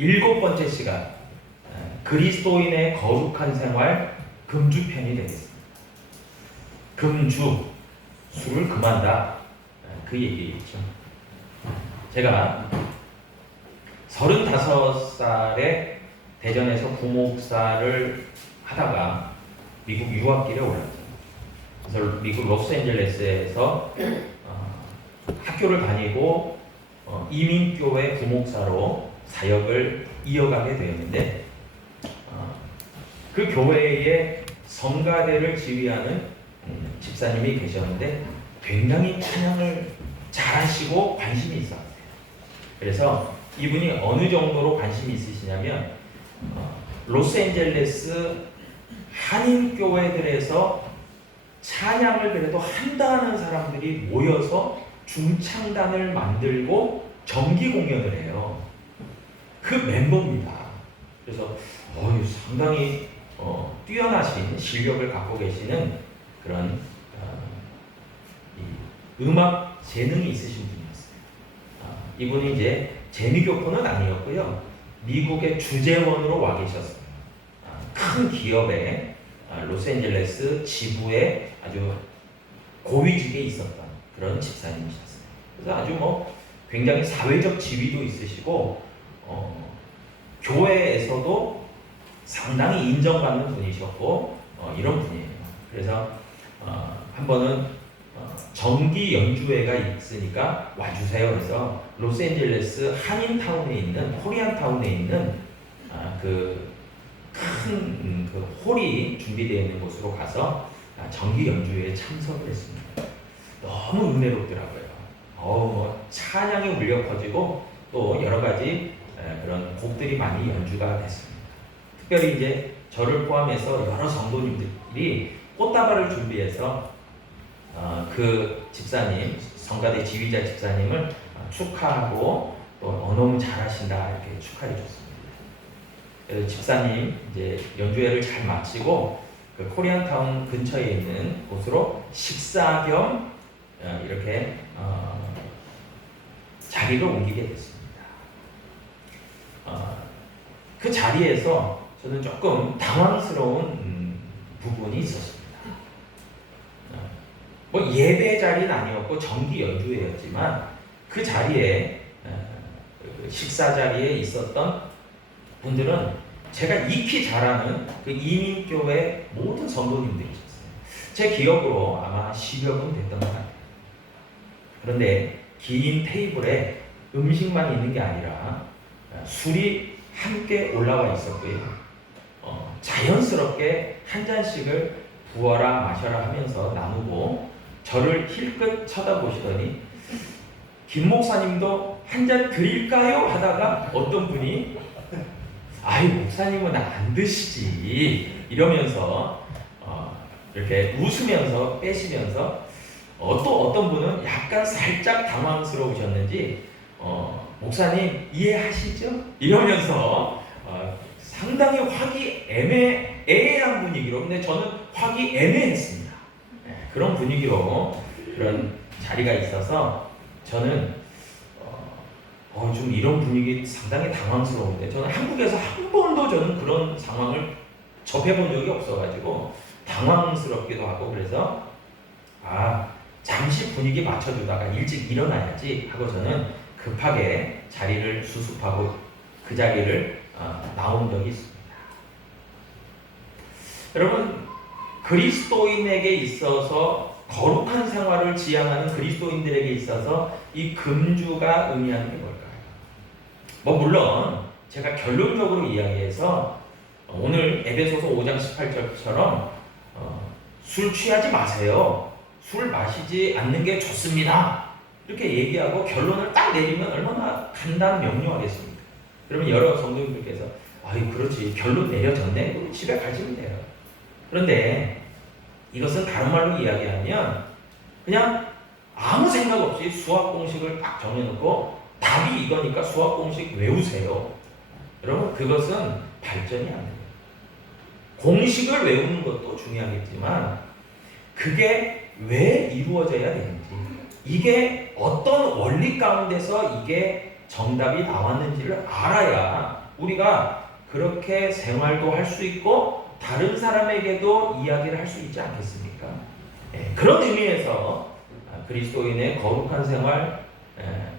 7번째 시간, 그리스도인의 거룩한 생활 금주편이 되겠습니다. 금주, 술을 금한다, 그 얘기죠. 제가 35살에 대전에서 부목사를 하다가 미국 유학길에 올랐죠. 그래서 미국 로스앤젤레스에서 학교를 다니고 이민교회 부목사로 사역을 이어가게 되었는데, 그 교회의 성가대를 지휘하는 집사님이 계셨는데 굉장히 찬양을 잘하시고 관심이 있었어요. 그래서 이분이 어느 정도로 관심이 있으시냐면 로스앤젤레스 한인교회들에서 찬양을 그래도 한다는 사람들이 모여서 중창단을 만들고 정기 공연을 해요. 그 멤버입니다. 그래서 상당히 뛰어나신 실력을 갖고 계시는 그런 음악 재능이 있으신 분이었어요. 이분이 이제 재미교포는 아니었고요. 미국의 주재원으로 와 계셨어요. 큰 기업의 로스앤젤레스 지부에 아주 고위직에 있었던 그런 집사님이셨어요. 그래서 아주 굉장히 사회적 지위도 있으시고 교회에서도 상당히 인정받는 분이셨고 이런 분이에요. 그래서 한 번은 정기 연주회가 있으니까 와주세요 해서 로스앤젤레스 한인타운에 있는 코리안타운에 있는 그 큰 홀이 준비되어 있는 곳으로 가서 정기 연주회에 참석을 했습니다. 너무 은혜롭더라고요. 찬양이 울려 퍼지고 또 여러 가지 그런 곡들이 많이 연주가 됐습니다. 특별히 이제 저를 포함해서 여러 성도님들이 꽃다발을 준비해서 그 집사님, 성가대 지휘자 집사님을 축하하고 또 너무 잘하신다 이렇게 축하해 줬습니다. 그래서 집사님 이제 연주회를 잘 마치고 그 코리안타운 근처에 있는 곳으로 식사 겸 이렇게 자리를 옮기게 됐습니다. 그 자리에서 저는 조금 당황스러운 부분이 있었습니다. 예배 자리는 아니었고 정기 연주회였지만 그 자리에 식사 자리에 있었던 분들은 제가 익히 잘 아는 그 이민교회 모든 성도님들이셨어요. 제 기억으로 아마 10여 분 됐던 것 같아요. 그런데 긴 테이블에 음식만 있는 게 아니라 술이 함께 올라와 있었고요. 자연스럽게 한 잔씩을 부어라 마셔라 하면서 나누고 저를 힐끗 쳐다보시더니 김 목사님도 한 잔 드릴까요? 하다가 어떤 분이 목사님은 안 드시지 이러면서 이렇게 웃으면서 빼시면서 또 어떤 분은 약간 살짝 당황스러우셨는지 목사님 이해하시죠? 이러면서 상당히 화기애애한 분위기로, 근데 저는 화기애매했습니다. 그런 분위기로 그런 자리가 있어서 저는 좀 이런 분위기 상당히 당황스러운데, 저는 한국에서 한 번도 저는 그런 상황을 접해본 적이 없어가지고 당황스럽기도 하고, 그래서 잠시 분위기 맞춰주다가 일찍 일어나야지 하고 저는 급하게 자리를 수습하고 그 자리를 나온 적이 있습니다. 여러분, 그리스도인에게 있어서 거룩한 생활을 지향하는 그리스도인들에게 있어서 이 금주가 의미하는 게 뭘까요? 물론 제가 결론적으로 이야기해서 오늘 에베소서 5장 18절처럼 술 취하지 마세요. 술 마시지 않는 게 좋습니다. 이렇게 얘기하고 결론을 딱 내리면 얼마나 간단 명료하겠습니까? 그러면 여러 성도님들께서 그렇지, 결론 내려졌네, 그럼 집에 가시면 돼요. 그런데 이것은 다른 말로 이야기하면 그냥 아무 생각 없이 수학 공식을 딱 정해놓고 답이 이거니까 수학 공식 외우세요. 여러분, 그것은 발전이 안 돼요. 공식을 외우는 것도 중요하겠지만 그게 왜 이루어져야 되는지, 이게 어떤 원리 가운데서 이게 정답이 나왔는지를 알아야 우리가 그렇게 생활도 할 수 있고 다른 사람에게도 이야기를 할 수 있지 않겠습니까? 그런 의미에서 그리스도인의 거룩한 생활,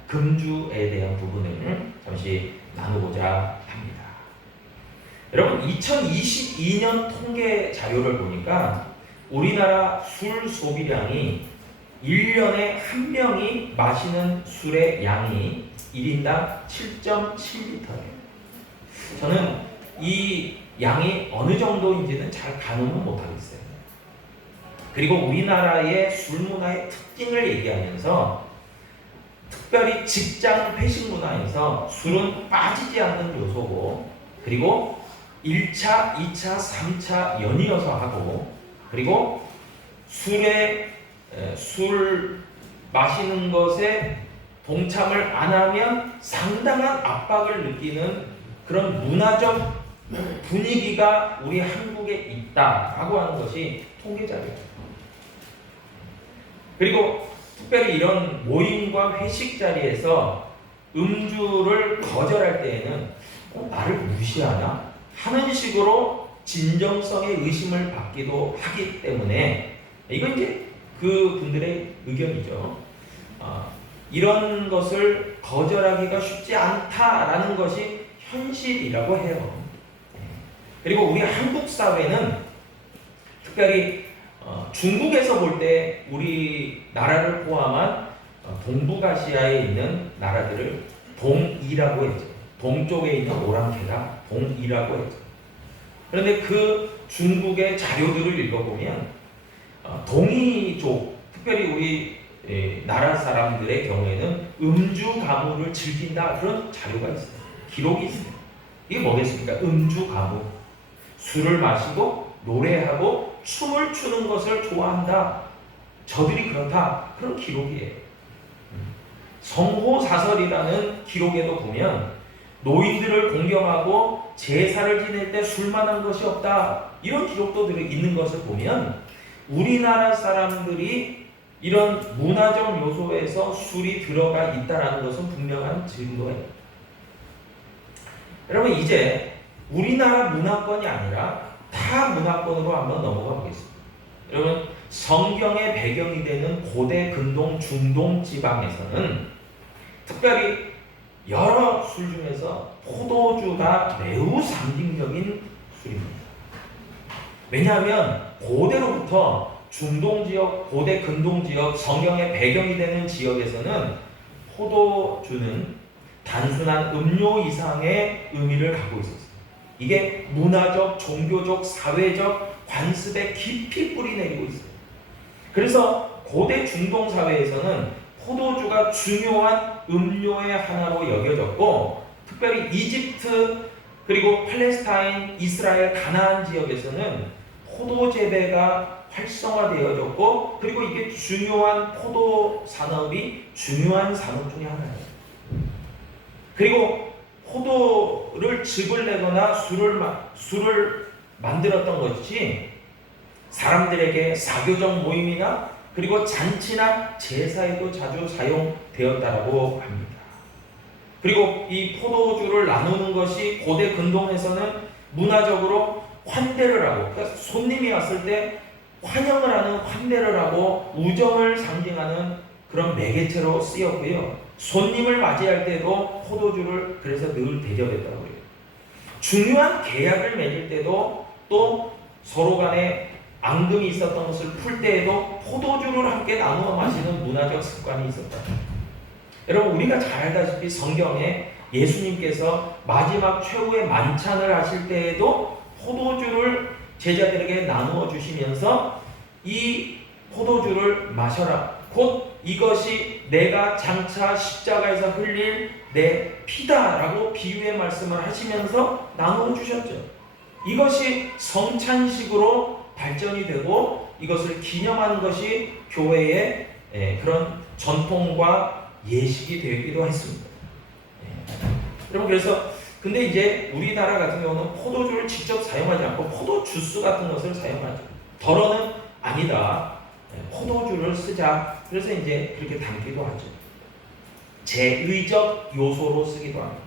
금주에 대한 부분을 잠시 나누고자 합니다. 여러분, 2022년 통계 자료를 보니까 우리나라 술 소비량이 1년에 한 명이 마시는 술의 양이 1인당 7.7리터예요. 저는 이 양이 어느 정도인지는 잘 가늠은 못하겠어요. 그리고 우리나라의 술 문화의 특징을 얘기하면서 특별히 직장 회식 문화에서 술은 빠지지 않는 요소고, 그리고 1차, 2차, 3차 연이어서 하고, 그리고 술 마시는 것에 동참을 안 하면 상당한 압박을 느끼는 그런 문화적 분위기가 우리 한국에 있다라고 하는 것이 통계 자료예요. 그리고 특별히 이런 모임과 회식 자리에서 음주를 거절할 때에는 나를 무시하나 하는 식으로 진정성의 의심을 받기도 하기 때문에, 이건 이제 그 분들의 의견이죠. 이런 것을 거절하기가 쉽지 않다라는 것이 현실이라고 해요. 그리고 우리 한국 사회는 특별히 중국에서 볼 때 우리 나라를 포함한 동북아시아에 있는 나라들을 동이라고 했죠. 동쪽에 있는 오랑캐가 동이라고 했죠. 그런데 그 중국의 자료들을 읽어보면 동이족, 특별히 우리 나라 사람들의 경우에는 음주 가무를 즐긴다, 그런 자료가 있어요. 기록이 있어요. 이게 뭐겠습니까? 음주 가무. 술을 마시고 노래하고 춤을 추는 것을 좋아한다. 저들이 그렇다. 그런 기록이에요. 성호사설이라는 기록에도 보면 노인들을 공경하고 제사를 지낼 때 술만한 것이 없다. 이런 기록도 있는 것을 보면 우리나라 사람들이 이런 문화적 요소에서 술이 들어가 있다는 것은 분명한 증거예요. 여러분, 이제 우리나라 문화권이 아니라 타 문화권으로 한번 넘어가 보겠습니다. 여러분, 성경의 배경이 되는 고대 근동 중동 지방에서는 특별히 여러 술 중에서 포도주가 매우 상징적인 술입니다. 왜냐하면 고대로부터 중동 지역, 고대 근동 지역, 성경의 배경이 되는 지역에서는 포도주는 단순한 음료 이상의 의미를 갖고 있었어요. 이게 문화적, 종교적, 사회적 관습에 깊이 뿌리 내리고 있어요. 그래서 고대 중동 사회에서는 포도주가 중요한 음료의 하나로 여겨졌고, 특별히 이집트, 그리고 팔레스타인, 이스라엘, 가나안 지역에서는 포도 재배가 활성화되어졌고, 그리고 이게 중요한 포도 산업이 중요한 산업 중에 하나예요. 그리고 포도를 즙을 내거나 술을 만들었던 것이 사람들에게 사교적 모임이나 그리고 잔치나 제사에도 자주 사용되었다고 합니다. 그리고 이 포도주를 나누는 것이 고대 근동에서는 문화적으로 환대를 하고, 그러니까 손님이 왔을 때 환영을 하는, 환대를 하고 우정을 상징하는 그런 매개체로 쓰였고요. 손님을 맞이할 때도 포도주를 그래서 늘 대접했다고 해요. 중요한 계약을 맺을 때도 또 서로 간에 앙금이 있었던 것을 풀 때에도 포도주를 함께 나누어 마시는 문화적 습관이 있었다. 여러분, 우리가 잘 알다시피 성경에 예수님께서 마지막 최후의 만찬을 하실 때에도 포도주를 제자들에게 나누어 주시면서 이 포도주를 마셔라. 곧 이것이 내가 장차 십자가에서 흘릴 내 피다라고 비유의 말씀을 하시면서 나누어 주셨죠. 이것이 성찬식으로 발전이 되고 이것을 기념하는 것이 교회의 그런 전통과 예식이 되기도 했습니다. 여러분, 그래서 근데 이제 우리나라 같은 경우는 포도주를 직접 사용하지 않고 포도 주스 같은 것을 사용하죠. 덜어는 아니다. 포도주를 쓰자. 그래서 이제 그렇게 담기도 하죠. 제의적 요소로 쓰기도 합니다.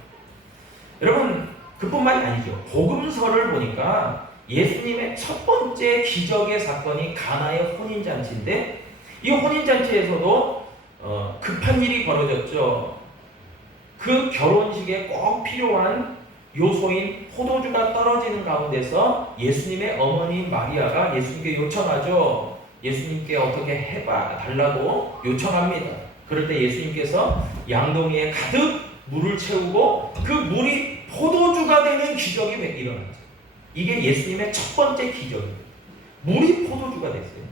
여러분, 그뿐만이 아니죠. 복음서를 보니까 예수님의 첫 번째 기적의 사건이 가나의 혼인잔치인데, 이 혼인잔치에서도 급한 일이 벌어졌죠. 그 결혼식에 꼭 필요한 요소인 포도주가 떨어지는 가운데서 예수님의 어머니 마리아가 예수님께 요청하죠. 예수님께 어떻게 해봐 달라고 요청합니다. 그럴 때 예수님께서 양동이에 가득 물을 채우고 그 물이 포도주가 되는 기적이 일어났죠. 이게 예수님의 첫 번째 기적입니다. 물이 포도주가 됐어요.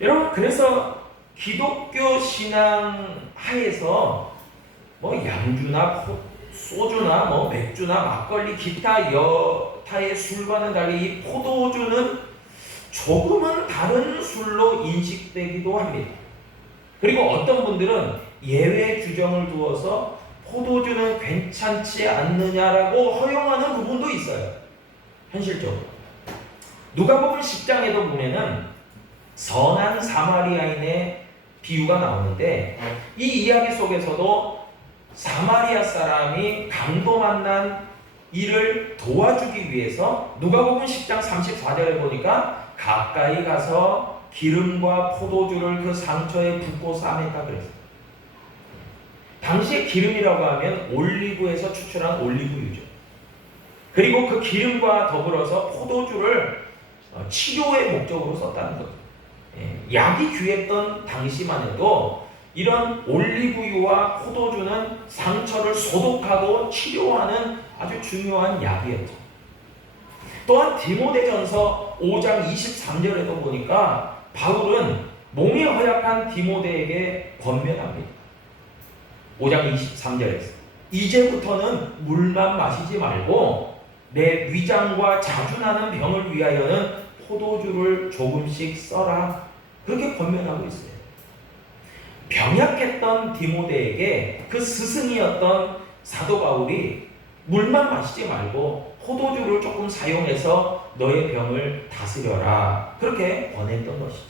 여러분, 그래서 기독교 신앙 하에서 양주나 소주나 맥주나 막걸리, 기타 여타의 술과는 달리 이 포도주는 조금은 다른 술로 인식되기도 합니다. 그리고 어떤 분들은 예외 규정을 두어서 포도주는 괜찮지 않느냐라고 허용하는 부분도 있어요. 현실적으로. 누가복음 10장에도 보면은 선한 사마리아인의 비유가 나오는데, 이 이야기 속에서도 사마리아 사람이 강도 만난 이를 도와주기 위해서 누가복음 10장 34절에 보니까 가까이 가서 기름과 포도주를 그 상처에 붓고 싸맸다 그랬어요. 당시에 기름이라고 하면 올리브에서 추출한 올리브유죠. 그리고 그 기름과 더불어서 포도주를 치료의 목적으로 썼다는 거죠. 약이 귀했던 당시만 해도 이런 올리브유와 포도주는 상처를 소독하고 치료하는 아주 중요한 약이었죠. 또한 디모데전서 5장 23절에도 보니까 바울은 몸이 허약한 디모데에게 권면합니다. 5장 23절에서 이제부터는 물만 마시지 말고 내 위장과 자주 나는 병을 위하여는 포도주를 조금씩 써라. 그렇게 권면하고 있어요. 병약했던 디모데에게 그 스승이었던 사도 바울이 물만 마시지 말고 포도주를 조금 사용해서 너의 병을 다스려라. 그렇게 권했던 것이죠.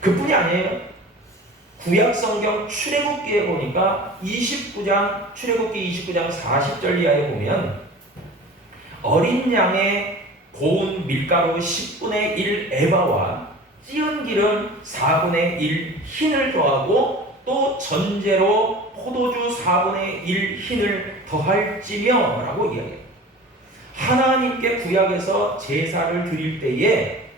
그뿐이 아니에요. 구약성경 출애굽기에 보니까 출애굽기 29장 40절 이하에 보면 어린 양의 고운 밀가루 10분의 1 에바와 찌은 기름 4분의 1 흰을 더하고 또 전제로 포도주 4분의 1 흰을 더할지며 라고 이야기해요. 하나님께 구약에서 제사를 드릴 때에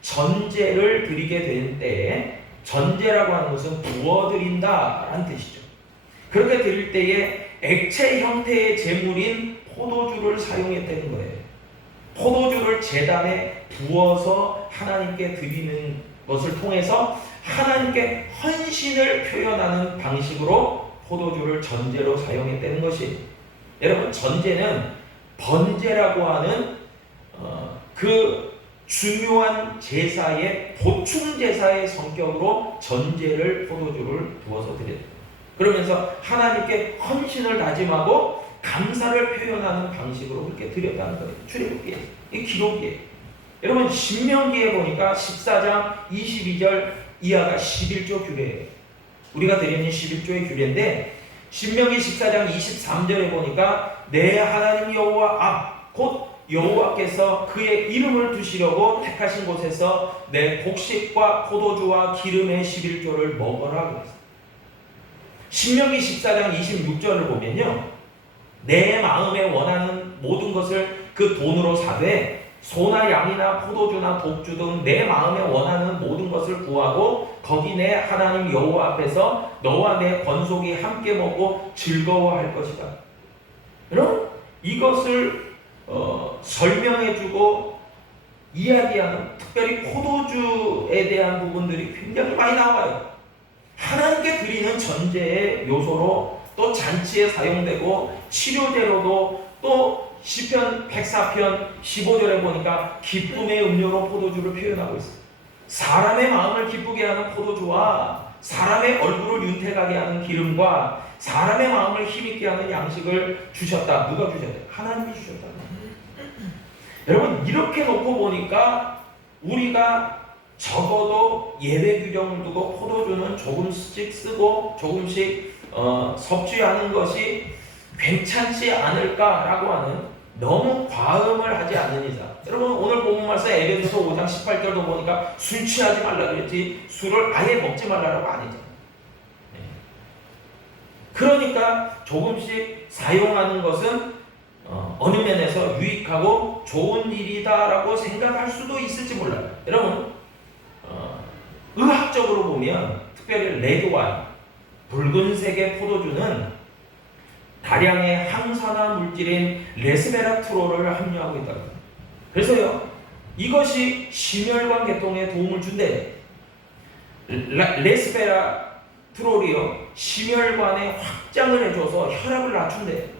전제를 드리게 된 때에, 전제라고 하는 것은 부어드린다라는 뜻이죠. 그렇게 드릴 때에 액체 형태의 제물인 포도주를 사용했다는 거예요. 포도주를 제단에 부어서 하나님께 드리는 것을 통해서 하나님께 헌신을 표현하는 방식으로 포도주를 전제로 사용했다는 것이, 여러분, 전제는 번제라고 하는 그 중요한 제사의 보충 제사의 성격으로 전제를 포도주를 부어서 드렸다. 그러면서 하나님께 헌신을 다짐하고 감사를 표현하는 방식으로 그렇게 드렸다는 거예요. 출애굽기에 이 기록이에요. 여러분, 신명기에 보니까 14장 22절 이하가 11조 규례예요. 우리가 드리는 11조의 규례인데, 신명기 14장 23절에 보니까 내 하나님 여호와 곧 여호와께서 그의 이름을 두시려고 택하신 곳에서 내 곡식과 포도주와 기름의 11조를 먹어라 그랬어요. 신명기 14장 26절을 보면요, 내 마음에 원하는 모든 것을 그 돈으로 사되 소나 양이나 포도주나 독주 등 내 마음에 원하는 모든 것을 구하고 거기 내 하나님 여호와 앞에서 너와 내 권속이 함께 먹고 즐거워할 것이다. 여러분, 이것을 설명해주고 이야기하는, 특별히 포도주에 대한 부분들이 굉장히 많이 나와요. 하나님께 드리는 전제의 요소로, 또 잔치에 사용되고 치료제로도, 또 시편 104편 15절에 보니까 기쁨의 음료로 포도주를 표현하고 있어요. 사람의 마음을 기쁘게 하는 포도주와 사람의 얼굴을 윤택하게 하는 기름과 사람의 마음을 힘있게 하는 양식을 주셨다. 누가 주셨다? 하나님이 주셨다. 여러분, 이렇게 놓고 보니까 우리가 적어도 예배 규정을 두고 포도주는 조금씩 쓰고 조금씩 섭취하는 것이 괜찮지 않을까라고 하는 너무 과음을 하지 않는 이상, 여러분 오늘 본문 말씀 에베소서 5장 18절도 보니까 술 취하지 말라 그랬지 술을 아예 먹지 말라라고 아니죠. 그러니까 조금씩 사용하는 것은 어느 면에서 유익하고 좋은 일이다라고 생각할 수도 있을지 몰라요. 여러분 의학적으로 보면 특별히 레드와인, 붉은색의 포도주는 다량의 항산화 물질인 레스베라트롤을 함유하고 있다고 합니다. 그래서요 이것이 심혈관 계통에 도움을 준대. 레스베라트롤이요 심혈관의 확장을 해줘서 혈압을 낮춘대.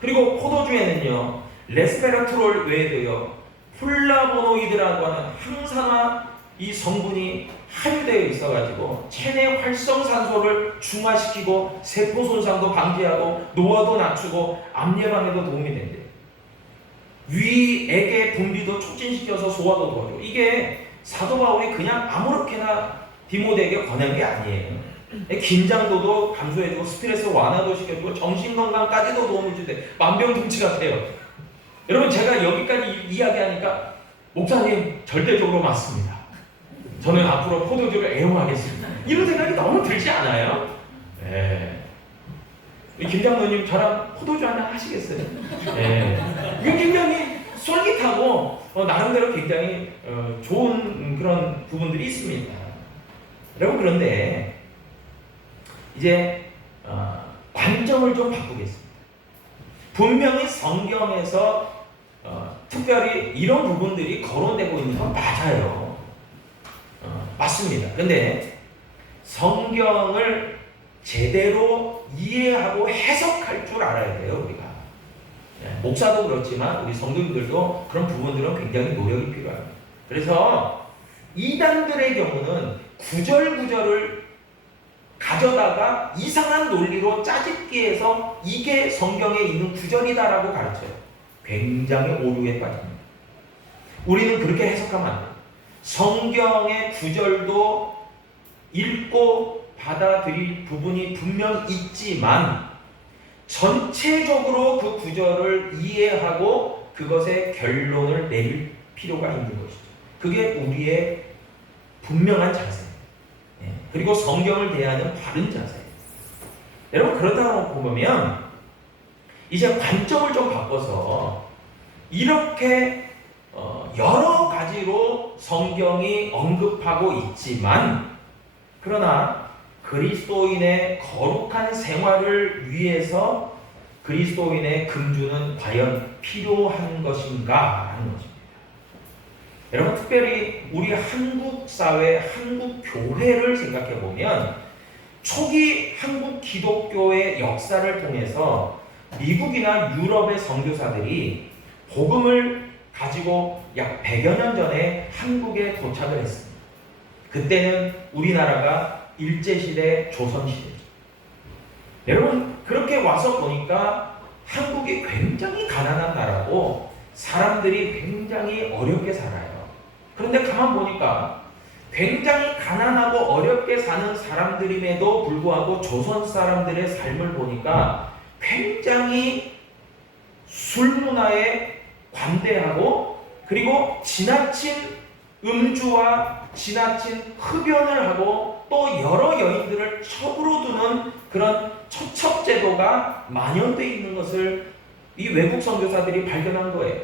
그리고 포도주에는요 레스베라트롤 외에도요 플라보노이드라고 하는 항산화 이 성분이 함유되어 있어가지고 체내 활성산소를 중화시키고 세포 손상도 방지하고 노화도 낮추고 암 예방에도 도움이 된대요. 위액의 분비도 촉진시켜서 소화도 도와줘. 이게 사도 바울이 그냥 아무렇게나 디모데에게 권한 게 아니에요. 긴장도도 감소해주고 스트레스 완화도 시켜주고 정신건강까지도 도움을 주대. 만병통치 같아요. 여러분 제가 여기까지 이야기하니까 목사님 절대적으로 맞습니다. 저는 앞으로 포도주를 애용하겠습니다. 이런 생각이 너무 들지 않아요? 네. 김 장로님 저랑 포도주 하나 하시겠어요? 네. 이건 굉장히 솔깃하고 나름대로 굉장히 좋은 그런 부분들이 있습니다. 여러분 그런데 이제 관점을 좀 바꾸겠습니다. 분명히 성경에서 특별히 이런 부분들이 거론되고 있는 건 맞아요. 맞습니다. 근데 성경을 제대로 이해하고 해석할 줄 알아야 돼요, 우리가. 목사도 그렇지만 우리 성도님들도 그런 부분들은 굉장히 노력이 필요합니다. 그래서 이단들의 경우는 구절구절을 가져다가 이상한 논리로 짜집기 해서 이게 성경에 있는 구절이다라고 가르쳐요. 굉장히 오류에 빠집니다. 우리는 그렇게 해석하면 안 돼요. 성경의 구절도 읽고 받아들일 부분이 분명 있지만 전체적으로 그 구절을 이해하고 그것의 결론을 내릴 필요가 있는 것이죠. 그게 우리의 분명한 자세예요. 그리고 성경을 대하는 바른 자세예요. 여러분 그러다 보면 이제 관점을 좀 바꿔서 이렇게 여러 가지로 성경이 언급하고 있지만 그러나 그리스도인의 거룩한 생활을 위해서 그리스도인의 금주는 과연 필요한 것인가 하는 것입니다. 여러분 특별히 우리 한국 사회, 한국 교회를 생각해 보면 초기 한국 기독교의 역사를 통해서 미국이나 유럽의 선교사들이 복음을 가지고 약 100여 년 전에 한국에 도착을 했습니다. 그때는 우리나라가 일제시대, 조선시대죠. 여러분 그렇게 와서 보니까 한국이 굉장히 가난한 나라고 사람들이 굉장히 어렵게 살아요. 그런데 가만 보니까 굉장히 가난하고 어렵게 사는 사람들임에도 불구하고 조선 사람들의 삶을 보니까 굉장히 술 문화에 관대하고 그리고 지나친 음주와 지나친 흡연을 하고 또 여러 여인들을 첩으로 두는 그런 첩첩제도가 만연되어 있는 것을 이 외국 선교사들이 발견한 거예요.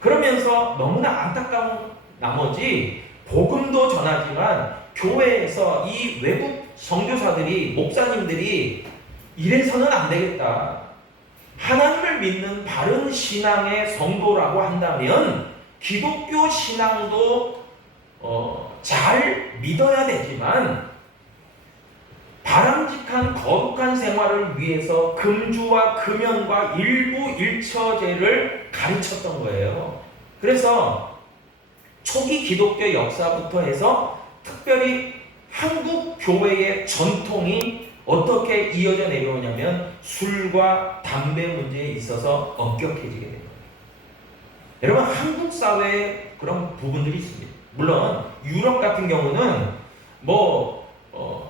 그러면서 너무나 안타까운 나머지 복음도 전하지만 교회에서 이 외국 선교사들이 목사님들이 이래서는 안 되겠다. 하나님을 믿는 바른 신앙의 성도라고 한다면 기독교 신앙도 잘 믿어야 되지만 바람직한 거룩한 생활을 위해서 금주와 금연과 일부 일처제를 가르쳤던 거예요. 그래서 초기 기독교 역사부터 해서 특별히 한국 교회의 전통이 어떻게 이어져 내려오냐면 술과 담배 문제에 있어서 엄격해지게 됩니다. 여러분 한국 사회에 그런 부분들이 있습니다. 물론 유럽 같은 경우는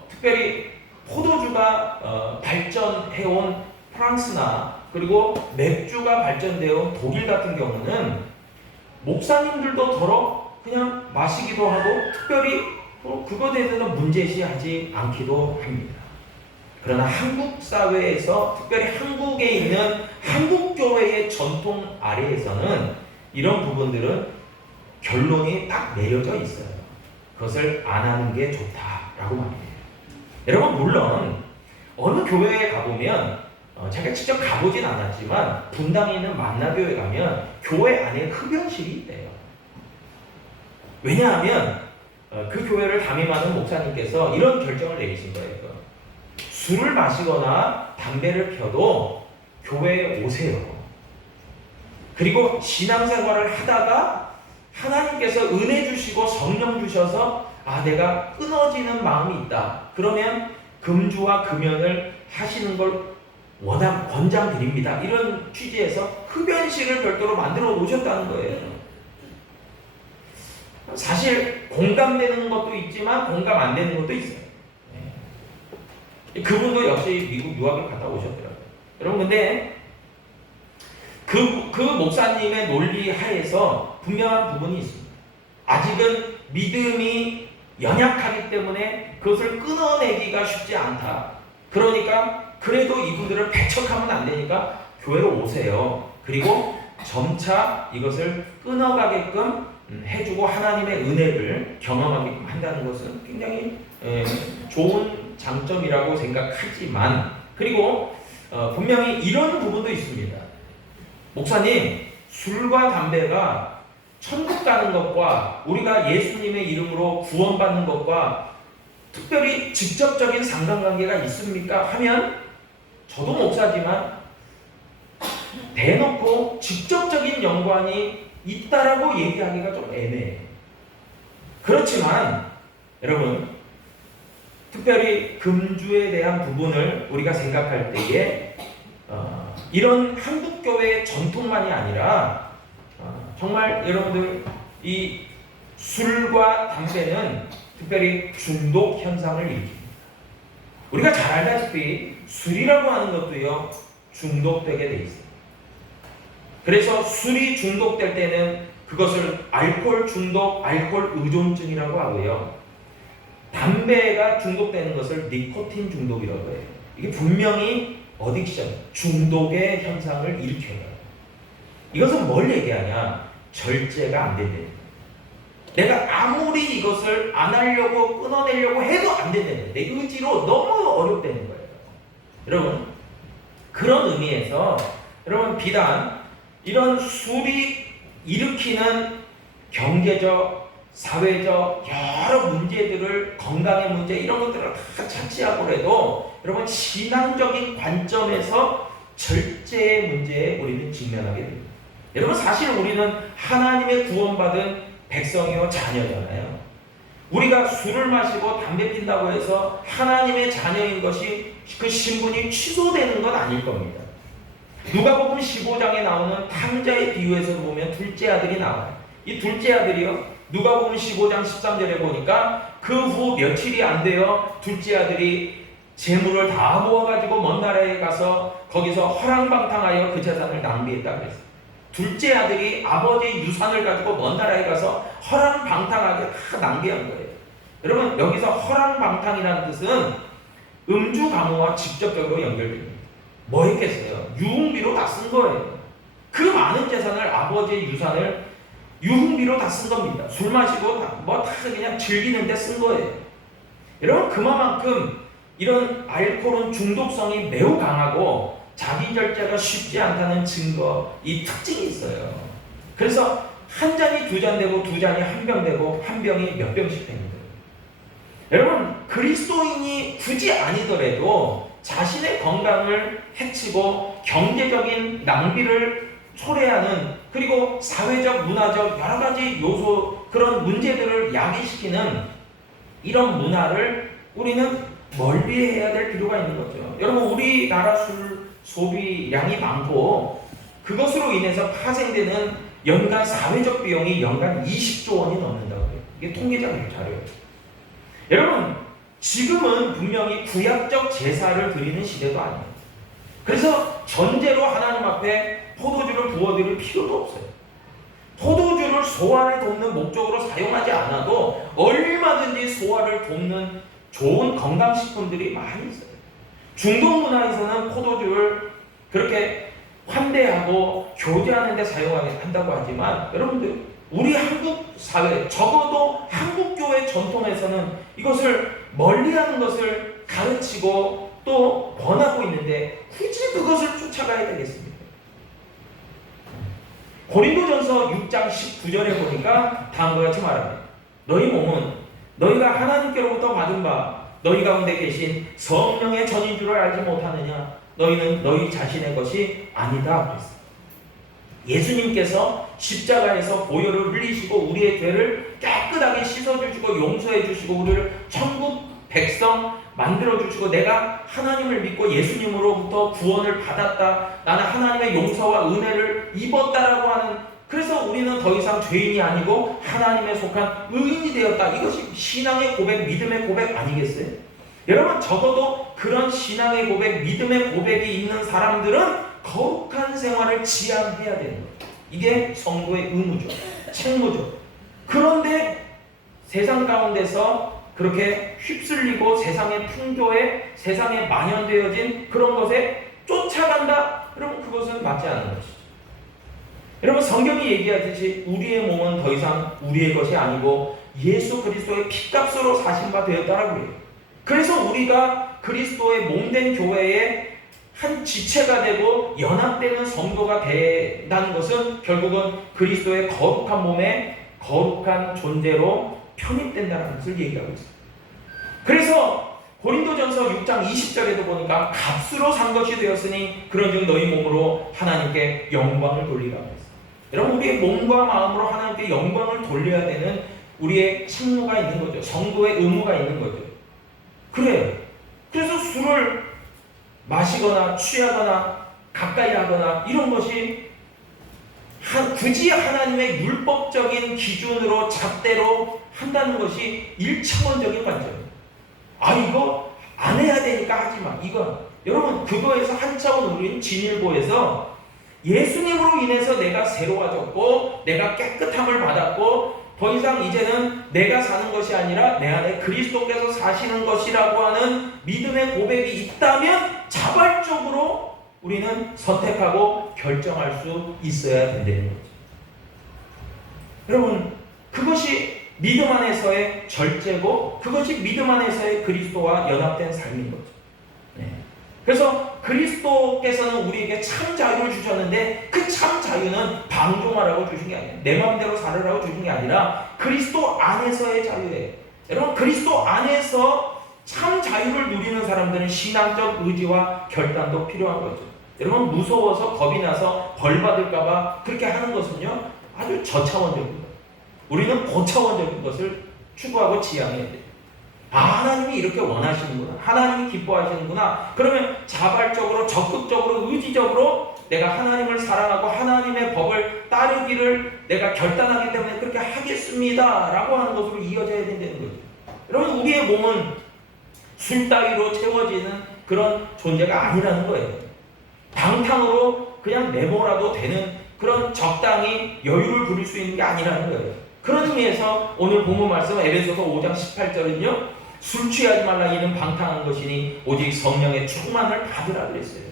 특별히 포도주가 발전해온 프랑스나 그리고 맥주가 발전되어 독일 같은 경우는 목사님들도 더러 그냥 마시기도 하고 특별히 그거에 대해서는 문제시하지 않기도 합니다. 그러나 한국 사회에서 특별히 한국에 있는 한국교회의 전통 아래에서는 이런 부분들은 결론이 딱 내려져 있어요. 그것을 안 하는 게 좋다라고 말해요. 여러분 물론 어느 교회에 가보면 제가 직접 가보진 않았지만 분당에 있는 만나교회 가면 교회 안에 흡연실이 있대요. 왜냐하면 그 교회를 담임하는 목사님께서 이런 결정을 내리신 거예요. 술을 마시거나 담배를 펴도 교회에 오세요. 그리고 신앙생활을 하다가 하나님께서 은혜 주시고 성령 주셔서 내가 끊어지는 마음이 있다. 그러면 금주와 금연을 하시는 걸 권장드립니다. 이런 취지에서 흡연실을 별도로 만들어 놓으셨다는 거예요. 사실 공감되는 것도 있지만 공감 안 되는 것도 있어요. 그분도 역시 미국 유학을 갔다 오셨더라고요. 여러분 근데 그 목사님의 논리 하에서 분명한 부분이 있습니다. 아직은 믿음이 연약하기 때문에 그것을 끊어내기가 쉽지 않다. 그러니까 그래도 이분들을 배척하면 안 되니까 교회로 오세요. 그리고 점차 이것을 끊어가게끔 해주고 하나님의 은혜를 경험하게끔 한다는 것은 굉장히 좋은 장점이라고 생각하지만 그리고 분명히 이런 부분도 있습니다. 목사님, 술과 담배가 천국 가는 것과 우리가 예수님의 이름으로 구원받는 것과 특별히 직접적인 상관관계가 있습니까? 하면 저도 목사지만 대놓고 직접적인 연관이 있다라고 얘기하기가 좀 애매해요. 그렇지만 여러분 특별히 금주에 대한 부분을 우리가 생각할 때에 이런 한국교회의 전통만이 아니라 정말 여러분들 이 술과 담배는 특별히 중독 현상을 일으킵니다. 우리가 잘 알다시피 술이라고 하는 것도요 중독되게 돼 있어요. 그래서 술이 중독될 때는 그것을 알코올 중독, 알코올 의존증이라고 하고요. 담배가 중독되는 것을 니코틴 중독이라고 해요. 이게 분명히 어딕션, 중독의 현상을 일으켜요. 이것은 뭘 얘기하냐? 절제가 안 된다는 거예요. 내가 아무리 이것을 안 하려고 끊어내려고 해도 안 된다는 거예요. 내 의지로 너무 어렵다는 거예요. 여러분 그런 의미에서 여러분 비단 이런 술이 일으키는 경제적, 사회적 여러 문제들을 건강의 문제 이런 것들을 다 차치하고 해도 여러분 신앙적인 관점에서 절제의 문제에 우리는 직면하게 됩니다. 여러분 사실 우리는 하나님의 구원받은 백성이요 자녀잖아요. 우리가 술을 마시고 담배 핀다고 해서 하나님의 자녀인 것이 그 신분이 취소되는 건 아닐 겁니다. 누가복음 15장에 나오는 탕자의 비유에서 보면 둘째 아들이 나와요. 이 둘째 아들이요 누가복음 15장 13절에 보니까 그 후 며칠이 안 돼요 둘째 아들이 재물을 다 모아가지고 먼 나라에 가서 거기서 허랑방탕하여 그 재산을 낭비했다 그랬어요. 둘째 아들이 아버지의 유산을 가지고 먼 나라에 가서 허랑방탕하게 다 낭비한 거예요. 여러분 여기서 허랑방탕이라는 뜻은 음주 가무와 직접적으로 연결됩니다. 뭐 했겠어요? 유흥비로 다 쓴 거예요. 그 많은 재산을 아버지의 유산을 유흥비로 다 쓴 겁니다. 술 마시고 다 그냥 즐기는데 쓴 거예요. 여러분 그만큼 이런 알코올은 중독성이 매우 강하고 자기 절제가 쉽지 않다는 증거 이 특징이 있어요. 그래서 한 잔이 두 잔 되고 두 잔이 한 병 되고 한 병이 몇 병씩 되는 거예요. 여러분 그리스도인이 굳이 아니더라도 자신의 건강을 해치고 경제적인 낭비를 초래하는 그리고 사회적, 문화적 여러 가지 요소 그런 문제들을 야기시키는 이런 문화를 우리는 멀리해야 될 필요가 있는 거죠. 여러분 우리나라 술 소비량이 많고 그것으로 인해서 파생되는 연간 사회적 비용이 연간 20조 원이 넘는다고 해요. 이게 통계적 자료예요. 여러분, 지금은 분명히 구약적 제사를 드리는 시대도 아니에요. 그래서 전제로 하나님 앞에 포도주를 부어드릴 필요도 없어요. 포도주를 소화를 돕는 목적으로 사용하지 않아도 얼마든지 소화를 돕는 좋은 건강식품들이 많이 있어요. 중동 문화에서는 포도주를 그렇게 환대하고 교제하는 데 사용한다고 하지만 여러분들, 우리 한국 사회, 적어도 한국 교회 전통에서는 이것을 멀리하는 것을 가르치고 또 권하고 있는데 굳이 그것을 쫓아가야 되겠습니까? 고린도전서 6장 19절에 보니까 다음과 같이 말합니다. 너희 몸은 너희가 하나님께로부터 받은 바 너희 가운데 계신 성령의 전인 줄을 알지 못하느냐? 너희는 너희 자신의 것이 아니다 그랬습니다. 예수님께서 십자가에서 보혈을 흘리시고 우리의 죄를 깨끗하게 씻어주시고 용서해주시고 우리를 천국 백성 만들어주시고 내가 하나님을 믿고 예수님으로부터 구원을 받았다, 나는 하나님의 용서와 은혜를 입었다라고 하는, 그래서 우리는 더 이상 죄인이 아니고 하나님에 속한 의인이 되었다. 이것이 신앙의 고백, 믿음의 고백 아니겠어요? 여러분, 적어도 그런 신앙의 고백, 믿음의 고백이 있는 사람들은 거룩한 생활을 지향해야 되는 거예요. 이게 성도의 의무죠. 책무죠. 그런데 세상 가운데서 그렇게 휩쓸리고 세상의 풍조에, 세상에 만연되어진 그런 것에 쫓아간다? 여러분, 그것은 맞지 않는 것이죠. 여러분, 성경이 얘기하듯이 우리의 몸은 더 이상 우리의 것이 아니고 예수 그리스도의 피값으로 사신 바 되었다라고 해요. 그래서 우리가 그리스도의 몸된 교회의 한 지체가 되고 연합되는 성도가 된다는 것은 결국은 그리스도의 거룩한 몸에 거룩한 존재로 편입된다는 것을 얘기하고 있습니다. 그래서 고린도전서 6장 20절에도 보니까 값으로 산 것이 되었으니 그런즉 너희 몸으로 하나님께 영광을 돌리라 했습니다. 여러분, 우리의 몸과 마음으로 하나님께 영광을 돌려야 되는 우리의 책무가 있는 거죠. 성도의 의무가 있는 거죠. 그래요. 그래서 술을 마시거나 취하거나 가까이 하거나 이런 것이 굳이 하나님의 율법적인 기준으로 잣대로 한다는 것이 1차원적인 관점이에요. 아, 이거 안 해야 되니까 하지 마. 이건 여러분, 그거에서 한 차원 우리는 진일보에서 예수님으로 인해서 내가 새로워졌고 내가 깨끗함을 받았고 더 이상 이제는 내가 사는 것이 아니라 내 안에 그리스도께서 사시는 것이라고 하는 믿음의 고백이 있다면 자발적으로 우리는 선택하고 결정할 수 있어야 된다는 거죠. 여러분, 그것이 믿음 안에서의 절제고 그것이 믿음 안에서의 그리스도와 연합된 삶인 거죠. 네. 그래서 그리스도께서는 우리에게 참 자유를 주셨는데 그 참 자유는 방종하라고 주신 게 아니에요. 내 마음대로 살으라고 주신 게 아니라 그리스도 안에서의 자유예요. 여러분, 그리스도 안에서 참 자유를 누리는 사람들은 신앙적 의지와 결단도 필요한 거죠. 여러분, 무서워서 겁이 나서 벌 받을까봐 그렇게 하는 것은요 아주 저차원적인 거예요. 우리는 고차원적인 것을 추구하고 지향해야 돼요. 아, 하나님이 이렇게 원하시는구나, 하나님이 기뻐하시는구나. 그러면 자발적으로 적극적으로 의지적으로 내가 하나님을 사랑하고 하나님의 법을 따르기를 내가 결단하기 때문에 그렇게 하겠습니다 라고 하는 것으로 이어져야 된다는 거죠. 여러분, 우리의 몸은 술 따위로 채워지는 그런 존재가 아니라는 거예요. 방탕으로 그냥 내모라도 되는 그런 적당히 여유를 부릴 수 있는 게 아니라는 거예요. 그런 의미에서 오늘 본문 말씀 에베소서 5장 18절은요 술 취하지 말라, 이는 방탕한 것이니 오직 성령의 충만을 받으라 그랬어요.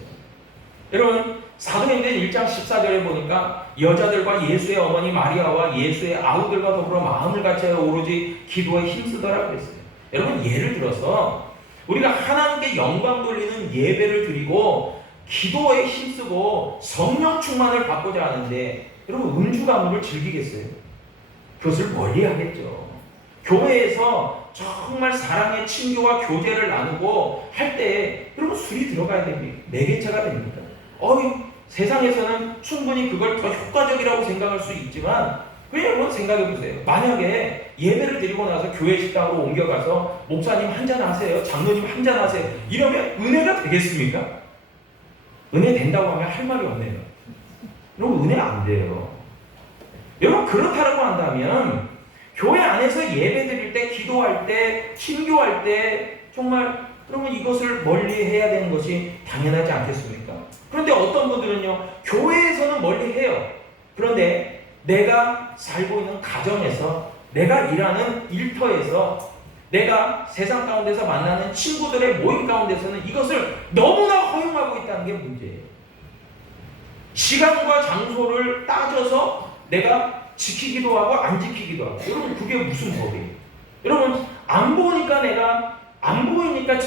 여러분, 사도행전 1장 14절에 보니까 여자들과 예수의 어머니 마리아와 예수의 아우들과 더불어 마음을 같이하여 오로지 기도에 힘쓰더라 그랬어요. 여러분, 예를 들어서 우리가 하나님께 영광 돌리는 예배를 드리고 기도에 힘쓰고 성령 충만을 받고자 하는데 여러분, 음주 가무를 즐기겠어요? 그것을 멀리 하겠죠. 교회에서 정말 사랑의 친교와 교제를 나누고 할 때 여러분, 술이 들어가야 됩니다. 매개체가 됩니다. 세상에서는 충분히 그걸 더 효과적이라고 생각할 수 있지만 여러분, 생각해 보세요. 만약에 예배를 드리고 나서 교회 식당으로 옮겨가서 목사님 한잔 하세요, 장로님 한잔 하세요, 이러면 은혜가 되겠습니까? 은혜 된다고 하면 할 말이 없네요. 여러분, 은혜 안 돼요. 여러분, 그렇다고 한다면 교회 안에서 예배 드릴 때, 기도할 때, 신교할 때 정말 그러면 이것을 멀리 해야 되는 것이 당연하지 않겠습니까? 그런데 어떤 분들은요, 교회에서는 멀리 해요. 그런데 내가 살고 있는 가정에서, 내가 일하는 일터에서, 내가 세상 가운데서 만나는 친구들의 모임 가운데서는 이것을 너무나 허용하고 있다는 게 문제예요. 시간과 장소를 따져서 내가 지키기도 하고 안 지키기도 하고. 여러분, 그게 무슨 법이에요? 여러분, 안 보니까 내가 안 보이니까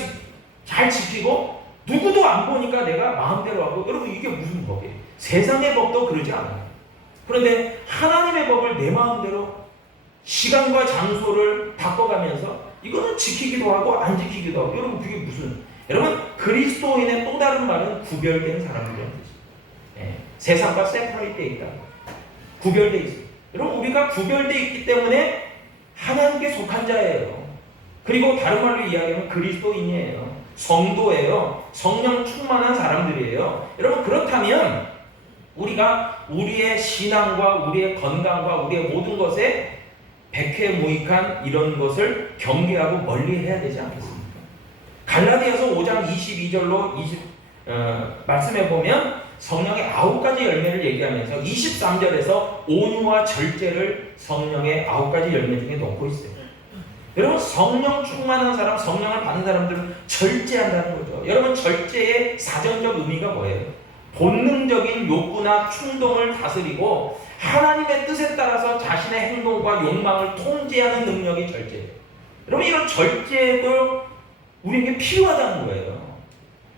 잘 지키고, 누구도 안 보니까 내가 마음대로 하고. 여러분, 이게 무슨 법이에요? 세상의 법도 그러지 않아요. 그런데 하나님의 법을 내 마음대로 시간과 장소를 바꿔가면서 이거는 지키기도 하고 안 지키기도 하고. 여러분, 그게 무슨, 여러분, 그리스도인의 또 다른 말은 구별된 사람이라는 뜻이에요. 네. 세상과 세퍼레이트 돼 있다. 구별돼 있어요. 여러분, 우리가 구별돼 있기 때문에 하나님께 속한 자예요. 그리고 다른 말로 이야기하면 그리스도인이에요. 성도예요. 성령 충만한 사람들이에요. 여러분, 그렇다면 우리가 우리의 신앙과 우리의 건강과 우리의 모든 것에 백회무익한 이런 것을 경계하고 멀리 해야 되지 않겠습니까? 갈라디아서 5장 22절로 말씀해 보면 성령의 9가지 열매를 얘기하면서 23절에서 온유와 절제를 성령의 9가지 열매 중에 넣고 있어요. 여러분, 성령 충만한 사람, 성령을 받는 사람들은 절제한다는 거죠. 여러분, 절제의 사전적 의미가 뭐예요? 본능적인 욕구나 충동을 다스리고 하나님의 뜻에 따라서 자신의 행동과 욕망을 통제하는 능력이 절제예요. 여러분, 이런 절제도 우리에게 필요하다는 거예요.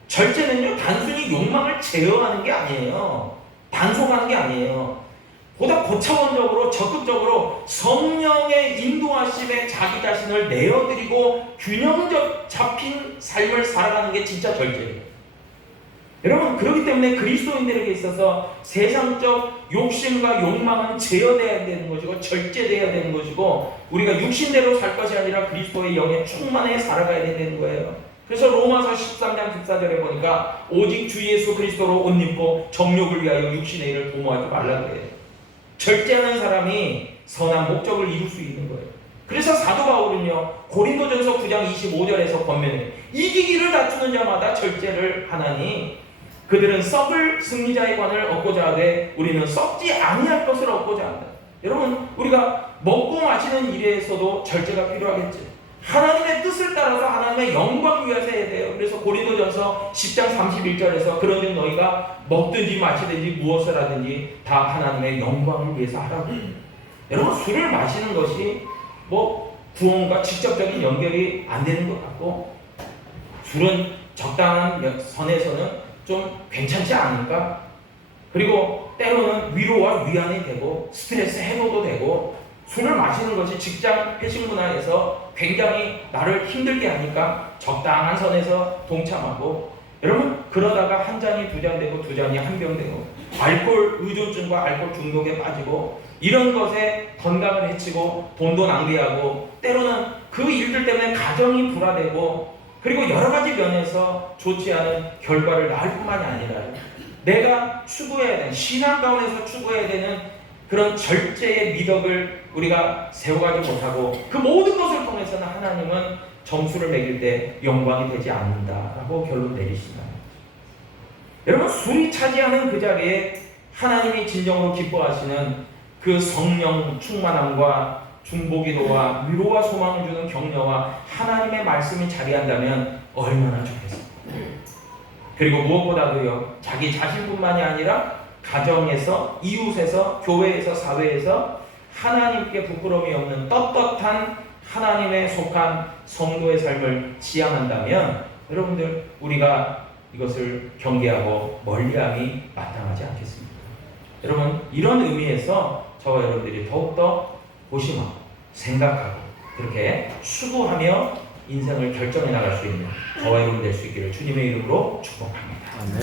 절제는요, 단순히 욕망을 제어하는 게 아니에요. 단속하는 게 아니에요. 보다 고차원적으로, 적극적으로 성령의 인도하심에 자기 자신을 내어드리고 균형적 잡힌 삶을 살아가는 게 진짜 절제예요. 여러분, 그렇기 때문에 그리스도인들에게 있어서 세상적 욕심과 욕망은 제어되어야 되는 것이고 절제되어야 되는 것이고, 우리가 육신대로 살 것이 아니라 그리스도의 영에 충만해 살아가야 되는 거예요. 그래서 로마서 13장 14절에 보니까 오직 주 예수 그리스도로 옷 입고 정욕을 위하여 육신의 일을 도모하지 말라고 해요. 절제하는 사람이 선한 목적을 이룰 수 있는 거예요. 그래서 사도 바울은요, 고린도전서 9장 25절에서 권면해요. 이기기를 다투는 자마다 절제를 하나니 그들은 썩을 승리자의 관을 얻고자 하되 우리는 썩지 아니할 것을 얻고자 한다. 여러분, 우리가 먹고 마시는 일에서도 절제가 필요하겠죠. 하나님의 뜻을 따라서 하나님의 영광을 위해서 해야 돼요. 그래서 고린도전서 10장 31절에서 그런즉 너희가 먹든지 마시든지 무엇을 하든지 다 하나님의 영광을 위해서 하라고. 여러분, 술을 마시는 것이 구원과 직접적인 연결이 안 되는 것 같고, 술은 적당한 선에서는 좀 괜찮지 않을까? 그리고 때로는 위로와 위안이 되고 스트레스 해소도 되고, 술을 마시는 것이 직장 회식 문화에서 굉장히 나를 힘들게 하니까 적당한 선에서 동참하고, 여러분, 그러다가 한 잔이 두 잔 되고 두 잔이 한 병 되고 알코올 의존증과 알코올 중독에 빠지고 이런 것에 건강을 해치고 돈도 낭비하고 때로는 그 일들 때문에 가정이 불화되고, 그리고 여러 가지 면에서 좋지 않은 결과를 낳을 뿐만이 아니라 내가 추구해야 되는, 신앙 가운데서 추구해야 되는 그런 절제의 미덕을 우리가 세워가지 못하고 그 모든 것을 통해서는 하나님은 점수를 매길 때 영광이 되지 않는다라고 결론 내리시나요? 여러분, 술이 차지하는 그 자리에 하나님이 진정으로 기뻐하시는 그 성령 충만함과 중보기도와 위로와 소망을 주는 격려와 하나님의 말씀이 자리한다면 얼마나 좋겠습니까? 그리고 무엇보다도요, 자기 자신뿐만이 아니라 가정에서, 이웃에서, 교회에서, 사회에서 하나님께 부끄러움이 없는 떳떳한 하나님에 속한 성도의 삶을 지향한다면 여러분들, 우리가 이것을 경계하고 멀리함이 마땅하지 않겠습니까? 여러분, 이런 의미에서 저와 여러분들이 더욱더 고심하고 생각하고 그렇게 수고하며 인생을 결정해 나갈 수 있는 저와 여러분 될 수 있기를 주님의 이름으로 축복합니다. 아멘.